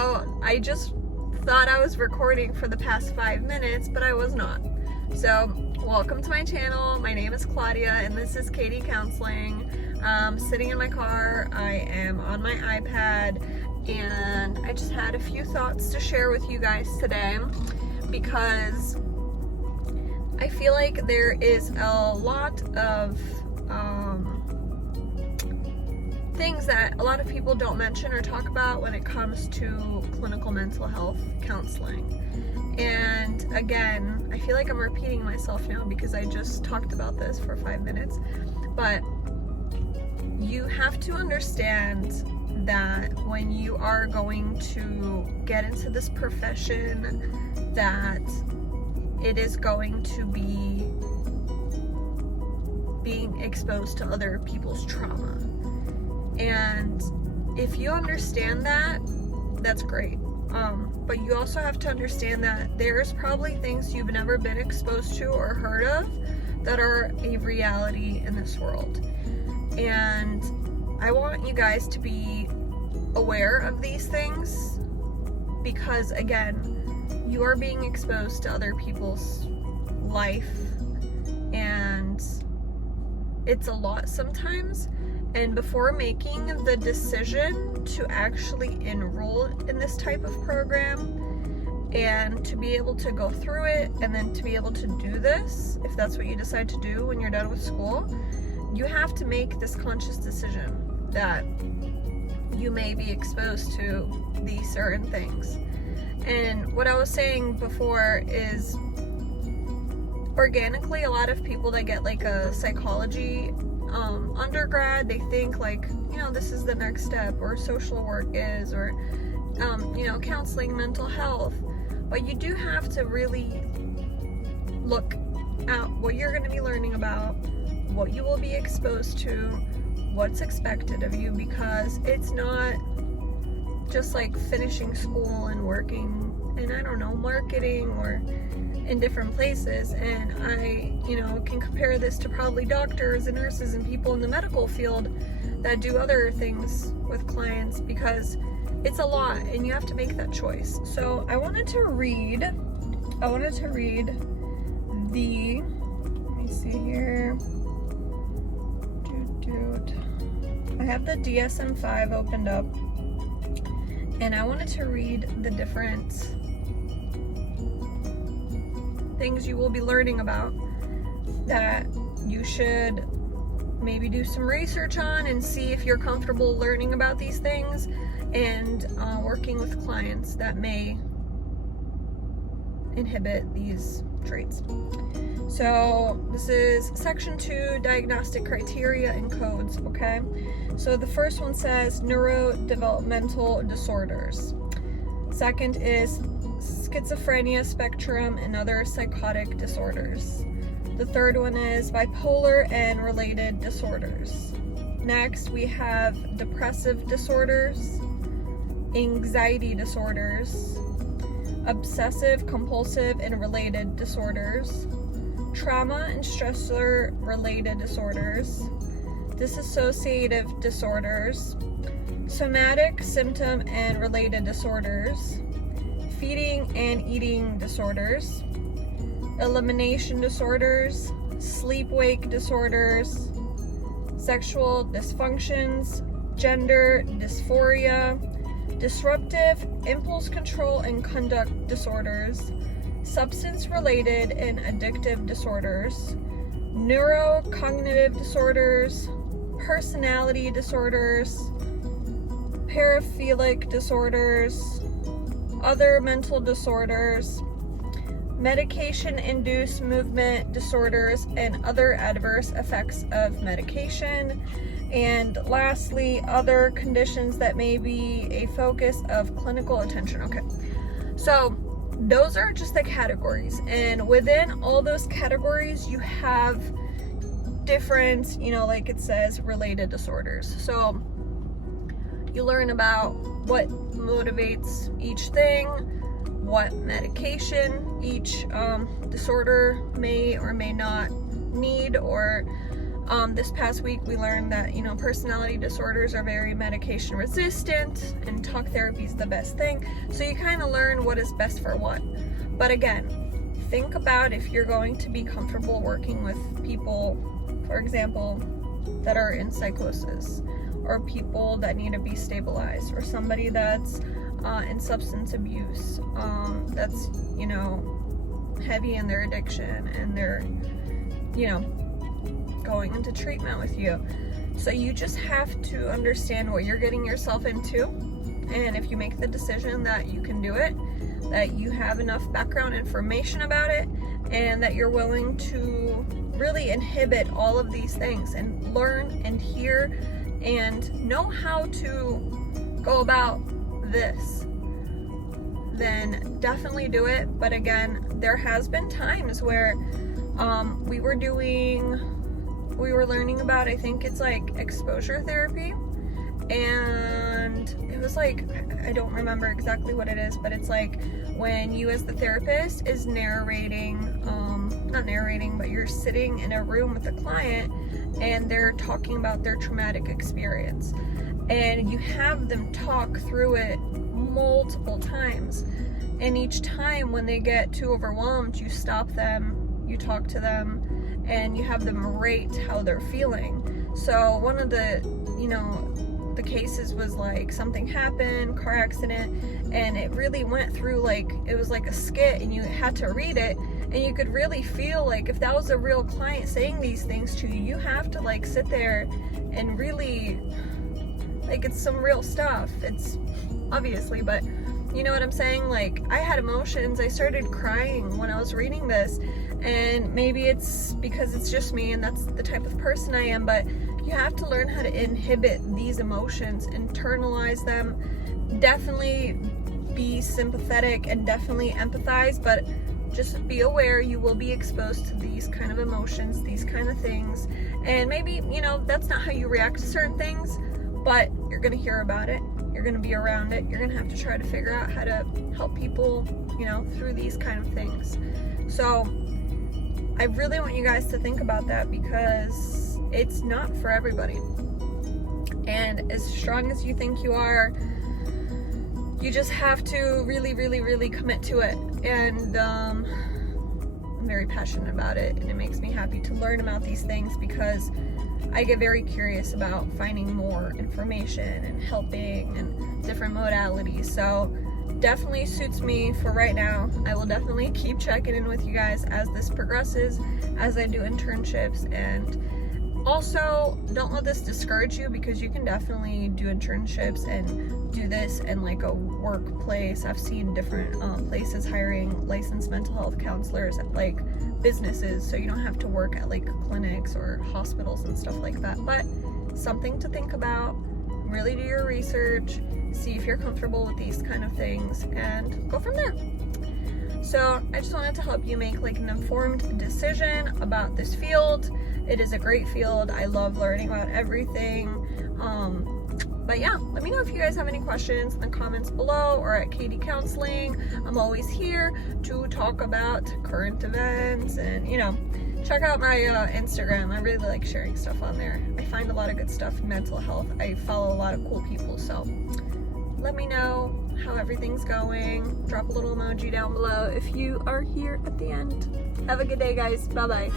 So I just thought I was recording for the past 5 minutes, but I was not. So welcome to my channel. My name is Claudia and this is Katie Counseling. Sitting in my car, I am on my iPad, and I just had a few thoughts to share with you guys today because I feel like there is a lot of things that a lot of people don't mention or talk about when it comes to clinical mental health counseling. And again, I feel like I'm repeating myself now because I just talked about this for 5 minutes, but you have to understand that when you are going to get into this profession, that it is going to be being exposed to other people's trauma. And if you understand that, that's great. But you also have to understand that there's probably things you've never been exposed to or heard of that are a reality in this world. And I want you guys to be aware of these things because, again, you are being exposed to other people's life, and it's a lot sometimes. And before making the decision to actually enroll in this type of program and to be able to go through it and then to be able to do this, if that's what you decide to do when you're done with school, you have to make this conscious decision that you may be exposed to these certain things. And what I was saying before is, organically, a lot of people that get like a psychology undergrad, they think like, you know, this is the next step, or social work is, or you know, counseling, mental health. But you do have to really look at what you're going to be learning about, what you will be exposed to, what's expected of you, because it's not just like finishing school and working in, I don't know, marketing or in different places. And I, you know, can compare this to probably doctors and nurses and people in the medical field that do other things with clients, because it's a lot and you have to make that choice. So I wanted to read the, let me see here, I have the DSM-5 opened up, and I wanted to read the different things you will be learning about that you should maybe do some research on and see if you're comfortable learning about these things and working with clients that may inhibit these traits. So this is section 2, diagnostic criteria and codes, okay? So the first one says neurodevelopmental disorders. Second is schizophrenia spectrum and other psychotic disorders. The third one is bipolar and related disorders. Next, we have depressive disorders, anxiety disorders, obsessive compulsive and related disorders, trauma and stressor related disorders, dissociative disorders, somatic symptom and related disorders, feeding and eating disorders, elimination disorders, sleep-wake disorders, sexual dysfunctions, gender dysphoria, disruptive impulse control and conduct disorders, substance-related and addictive disorders, neurocognitive disorders, personality disorders, paraphilic disorders, other mental disorders, medication-induced movement disorders, and other adverse effects of medication. And lastly, other conditions that may be a focus of clinical attention. Okay, so those are just the categories, and within all those categories you have different, you know, like it says, related disorders. So you learn about what motivates each thing, what medication each disorder may or may not need, or This past week we learned that, you know, personality disorders are very medication resistant and talk therapy is the best thing. So you kind of learn what is best for what. But again, think about if you're going to be comfortable working with people, for example, that are in psychosis, or people that need to be stabilized, or somebody that's in substance abuse, that's, you know, heavy in their addiction and they're, you know, going into treatment with you. So you just have to understand what you're getting yourself into, and if you make the decision that you can do it, that you have enough background information about it, and that you're willing to really inhibit all of these things and learn and hear and know how to go about this, then definitely do it. But again, there has been times where we were learning about, I think it's like exposure therapy, and it was like, I don't remember exactly what it is, but it's like when you as the therapist is narrating, not narrating, but you're sitting in a room with a client and they're talking about their traumatic experience, and you have them talk through it multiple times, and each time when they get too overwhelmed, you stop them, you talk to them, and you have them rate how they're feeling. So one of the, you know, the cases was like something happened, car accident, and it really went through like, it was like a skit, and you had to read it, and you could really feel like if that was a real client saying these things to you, you have to like sit there and really, like, it's some real stuff. It's obviously, but you know what I'm saying? Like, I had emotions. I started crying when I was reading this, and maybe it's because it's just me and that's the type of person I am, but you have to learn how to inhibit these emotions, internalize them, definitely be sympathetic and definitely empathize, but just be aware you will be exposed to these kind of emotions, these kind of things, and maybe, you know, that's not how you react to certain things, but you're gonna hear about it, you're gonna be around it, you're gonna have to try to figure out how to help people, you know, through these kind of things. So I really want you guys to think about that, because it's not for everybody. And as strong as you think you are, you just have to really, really, really commit to it. And I'm very passionate about it, and it makes me happy to learn about these things, because I get very curious about finding more information and helping and different modalities. So definitely suits me for right now. I will definitely keep checking in with you guys as this progresses, as I do internships. And also, don't let this discourage you, because you can definitely do internships and do this in like a workplace. I've seen different places hiring licensed mental health counselors at like businesses, so you don't have to work at like clinics or hospitals and stuff like that. But something to think about. Really do your research, see if you're comfortable with these kind of things, and go from there. So I just wanted to help you make like an informed decision about this field. It is a great field. I love learning about everything. But yeah, let me know if you guys have any questions in the comments below or at Katie Counseling. I'm always here to talk about current events, and, you know, check out my Instagram. I really like sharing stuff on there. I find a lot of good stuff in mental health. I follow a lot of cool people, so let me know how everything's going. Drop a little emoji down below if you are here at the end. Have a good day, guys. Bye-bye.